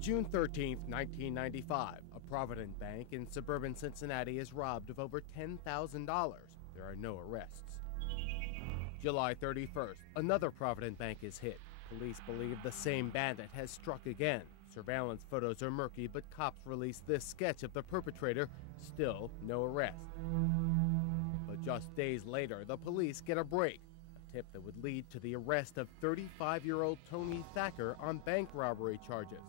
June 13, 1995, a Provident bank in suburban Cincinnati is robbed of over $10,000. There are no arrests. July 31st, another Provident bank is hit. Police believe the same bandit has struck again. Surveillance photos are murky, but cops release this sketch of the perpetrator. Still no arrest. But just days later, the police get a break. A tip that would lead to the arrest of 35-year-old Tony Thacker on bank robbery charges.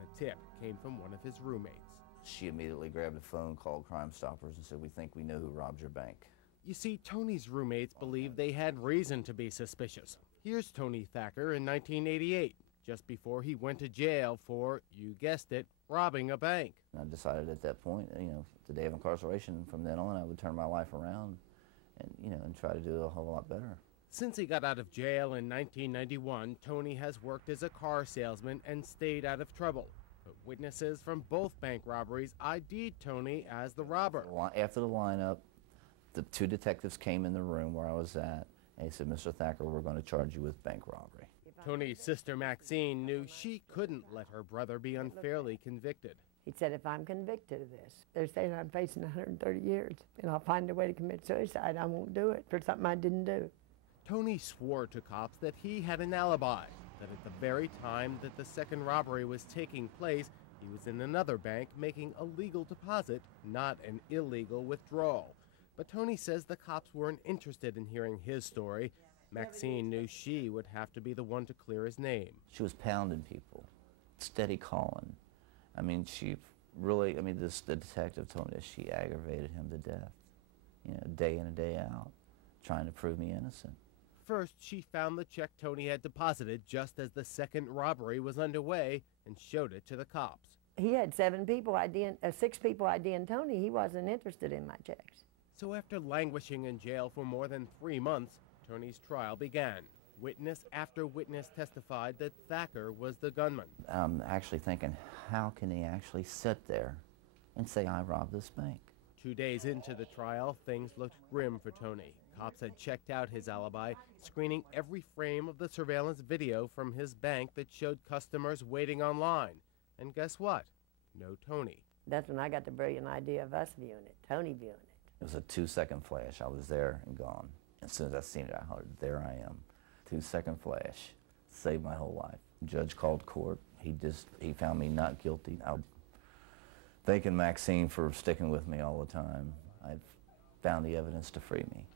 The tip came from one of his roommates. She immediately grabbed a phone, called Crime Stoppers, and said, "We think we know who robbed your bank." You see, Tony's roommates believed they had reason to be suspicious. Here's Tony Thacker in 1988, just before he went to jail for, you guessed it, robbing a bank. And I decided at that point, the day of incarceration, from then on, I would turn my life around and try to do a whole lot better. Since he got out of jail in 1991, Tony has worked as a car salesman and stayed out of trouble. But witnesses from both bank robberies ID'd Tony as the robber. After the lineup, the two detectives came in the room where I was at, and he said, "Mr. Thacker, we're going to charge you with bank robbery." Tony's sister Maxine knew she couldn't let her brother be unfairly convicted. He said, "If I'm convicted of this, they're saying I'm facing 130 years, and I'll find a way to commit suicide. I won't do it for something I didn't do." Tony swore to cops that he had an alibi, that at the very time that the second robbery was taking place, he was in another bank making a legal deposit, not an illegal withdrawal. But Tony says the cops weren't interested in hearing his story. Maxine knew she would have to be the one to clear his name. She was pounding people, steady calling. The detective told me that she aggravated him to death, day in and day out, trying to prove me innocent. First, she found the check Tony had deposited just as the second robbery was underway and showed it to the cops. He had 6 people IDing Tony. He wasn't interested in my checks. So after languishing in jail for more than 3 months, Tony's trial began. Witness after witness testified that Thacker was the gunman. I'm actually thinking, how can he actually sit there and say, "I robbed this bank"? 2 days into the trial, things looked grim for Tony. Cops had checked out his alibi, screening every frame of the surveillance video from his bank that showed customers waiting online. And guess what? No Tony. That's when I got the brilliant idea of us viewing it, Tony viewing it. It was a 2-second flash. I was there and gone. As soon as I seen it, I heard, "There I am." 2-second flash. Saved my whole life. Judge called court. He found me not guilty. I'm thanking Maxine for sticking with me all the time. I've found the evidence to free me.